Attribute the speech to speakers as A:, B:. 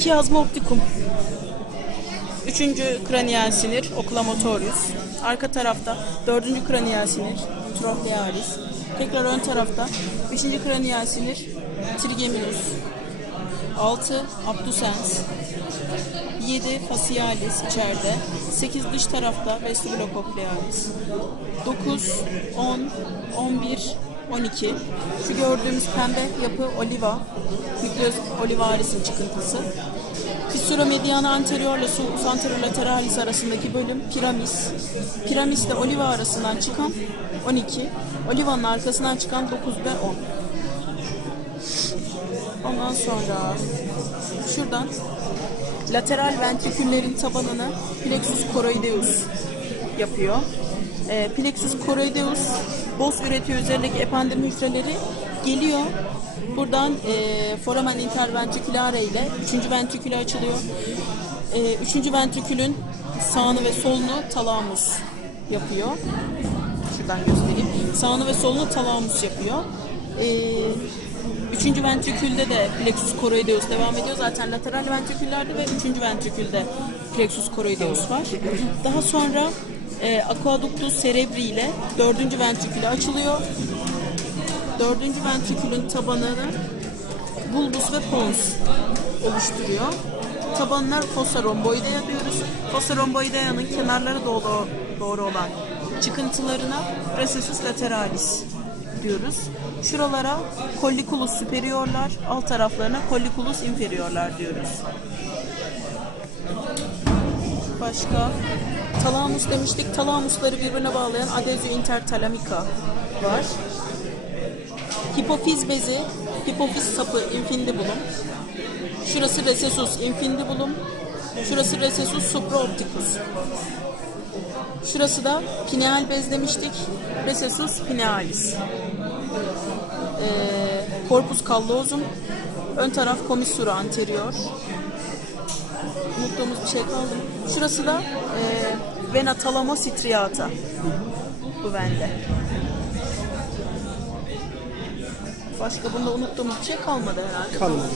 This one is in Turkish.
A: Kiazma optikum. Üçüncü kraniyel sinir oculomotorius. Arka tarafta dördüncü kraniyel sinir trochlearis. Tekrar ön tarafta beşinci kraniyel sinir trigeminus. 6 abducens. 7 facialis içeride. 8 dış tarafta vestibulococlearis. 9, 10, 11, 12. Şu gördüğümüz pembe yapı oliva. Nucleus olivaris'in çıkıntısı. Fissura mediana anterior ile sulcus anterolateraalis arasındaki bölüm piramis. Piramis ile oliva arasından çıkan 12. Olivanın arkasından çıkan 9 ve 10. Ondan sonra şuradan lateral ventriküllerin tabanını plexus choroideus yapıyor. E, plexus choroideus boz üretiyor üzerindeki ependim hücreleri geliyor. Buradan e, foramen interventriculare ile 3. ventrikülü açılıyor. E, 3. ventrikülün sağını ve solunu talamus yapıyor. Şuradan göstereyim. Sağını ve solunu talamus yapıyor. E, Üçüncü ventrikülde de plexus choroideus devam ediyor. Zaten lateral ventriküllerde ve üçüncü ventrikülde plexus choroideus var. Daha sonra e, aqueductus cerebri ile dördüncü ventriküle açılıyor. Dördüncü ventrikülün tabanını bulbus ve pons oluşturuyor. Tabanlar fossa rhomboidea diyoruz. Fossa rhomboidea'nın kenarları doğru, doğru olan çıkıntılarına recessus lateralis diyoruz. Şuralara colliculus superiorlar, alt taraflarına colliculus inferiorlar diyoruz. Başka talamus demiştik. Talamusları birbirine bağlayan adezio intertalamika var. Hipofiz bezi, hipofiz sapı infundibulum. Şurası recessus infundibulum. Şurası recessus supraopticus. Şurası da pineal bez demiştik. Recessus pinealis. Ee, corpus callosum. Ön taraf commissura anterior. Unuttuğumuz bir şey kaldı mı? Şurası da e, vena thalamostriata. Bu bende. Başka bunda unuttuğumuz bir şey kalmadı herhalde.
B: Kalmadı.